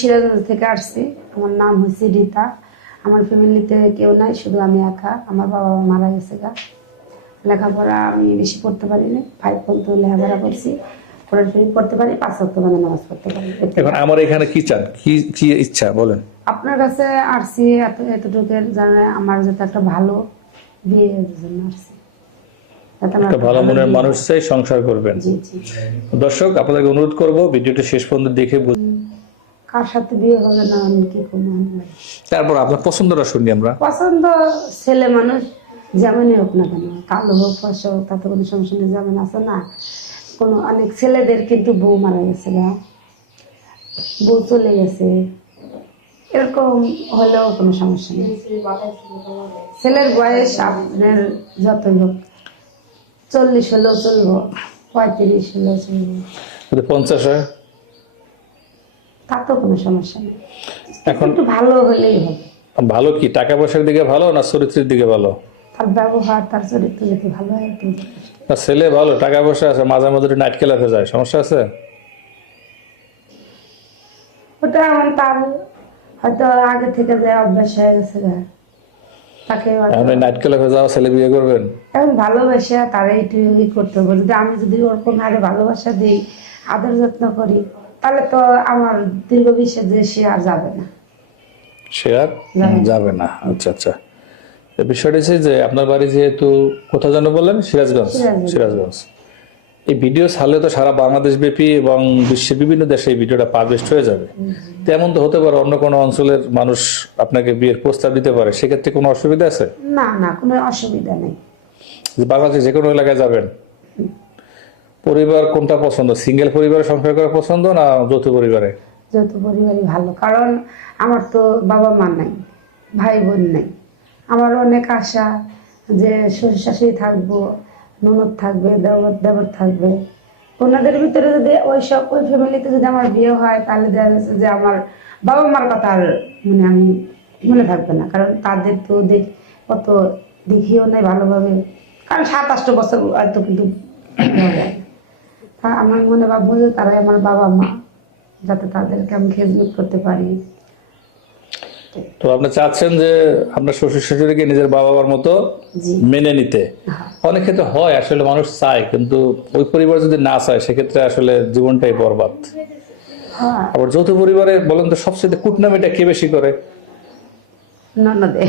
সিরাজগঞ্জ থেকে আসছি। আমার নাম হচ্ছে রীতা। আমার ফ্যামিলিতে কেউ নাই, শুধু আমি একা। আমার বাবা মারা গেছে গা। লেখাপড়া আমি বেশি পড়তে পারিনি, 5 পর্যন্ত লেখাপড়া করছি। কোরআন শরীফ পড়তে পারি, 5 ওয়াক্ত নামাজ পড়তে পারি। এখন আমার এখানে কি চান, কি কি ইচ্ছা বলেন? আপনার কাছে আসছি এতটুকুর জানে আমার যাতে একটা ভালো বিয়ের জন্য আসছি। একটা ভালো মনের মানুষ চাই, সংসার করবেন। জি জি। দর্শক আপনাদেরকে অনুরোধ করব ভিডিওটা শেষ পর্যন্ত দেখে কার সাথে বিয়ে হবে না আমি কি করবো। তারপর আপনার পছন্দটা শুনি আমরা। পছন্দ ছেলে মানুষ যেমনই হোক না কেন, কালো হোক ফসা হোক, তাতে কোনো সমস্যা নেই। যেমন আছে না কোনো অনেক ছেলেদের কিন্তু বউ মারা গেছে গা, বউ চলে গেছে, এরকম হলেও কোনো সমস্যা নেই। ছেলের বয়স আপনার যতই হোক, 40 হলেও চলবো, 35 হলেও চলবো, যদি 50 হয় তাতেও কোনো সমস্যা নেই। এখন একটু ভালো হলেই হবে। ভালো কি টাকা পয়সার দিকে ভালো না চরিত্রের দিকে ভালো? তার ব্যবহার, তার চরিত্র যদি ভালো হয় কিন্তু না ছেলে ভালো, টাকা পয়সা আছে, মাঝে মাঝে নাইট ক্লাবে হয়ে যায়, সমস্যা আছে? ওটা এখন তার হয়তো আগে থেকে যে অভ্যাস হয়ে গেছে গা, তাকে এখন নাইট ক্লাবে যাওয়া ছেলে বিয়ে করবেন? এখন ভালোবাসা তারা একটু করতে হবে। যদি আমি যদি ওরকম হারে ভালোবাসা দিই, আদর যত্ন করি, তাহলে তো আমার দীর্ঘ বিশ্বাস যে সে আর যাবে না। সে আর যাবে না। আচ্ছা আচ্ছা। বিষয়টা হচ্ছে যে আপনার বাড়ি যেহেতু কোথাও যেন বললেন, সিরাজগঞ্জ। সিরাজগঞ্জ এই ভিডিও ছাড়লে তো সারা বাংলাদেশ ব্যাপী এবং বিশ্বের বিভিন্ন দেশে এই ভিডিওটা পাবলিশ হয়ে যাবে। তেমন তো হতে পারে অন্য কোনো অঞ্চলের মানুষ আপনাকে বিয়ের প্রস্তাব দিতে পারে, সেক্ষেত্রে কোনো অসুবিধা আছে? না না, কোনো অসুবিধা নেই। বাংলাদেশ যে কোনো এলাকায় যাবেন? পরিবার কোনটা পছন্দ, সিঙ্গেল পরিবারে সংসার করা পছন্দ না যৌথ পরিবারে? যৌথ পরিবারই ভালো, কারণ আমার তো বাবা মা নাই, ভাই বোন নাই। আমার অনেক আশা যে শ্বশুর শাশুড়ি থাকবো, ননদ থাকবে, দেবর থাকবে। ওনাদের ভিতরে যদি ওই ফ্যামিলিতে যদি আমার বিয়ে হয়, তাহলে দেখা যাচ্ছে যে আমার বাবা মার কথা আর আমি মনে থাকবে না। কারণ তাদের তো কত দেখিও নাই ভালোভাবে, কারণ 27-8 বছর হয়তো কিন্তু আমার মনে ভাববো যে তারাই আমার বাবা মা, যাতে তাদেরকে আমি খেজমত করতে পারি। তো আপনি চাচ্ছেন যে আপনার শ্বশুর শাশুড়িকে নিজের বাবা মার মতো মেনে নিতে? অনেক ক্ষেত্রে হয় আসলে মানুষ চায়, কিন্তু ওই পরিবার যদি না চায় সেক্ষেত্রে আসলে জীবনটাই বরবাদ। আবার যৌথ পরিবারে বলেন তো সবচেয়ে কুটনামিটা কে বেশি করে? ননদে।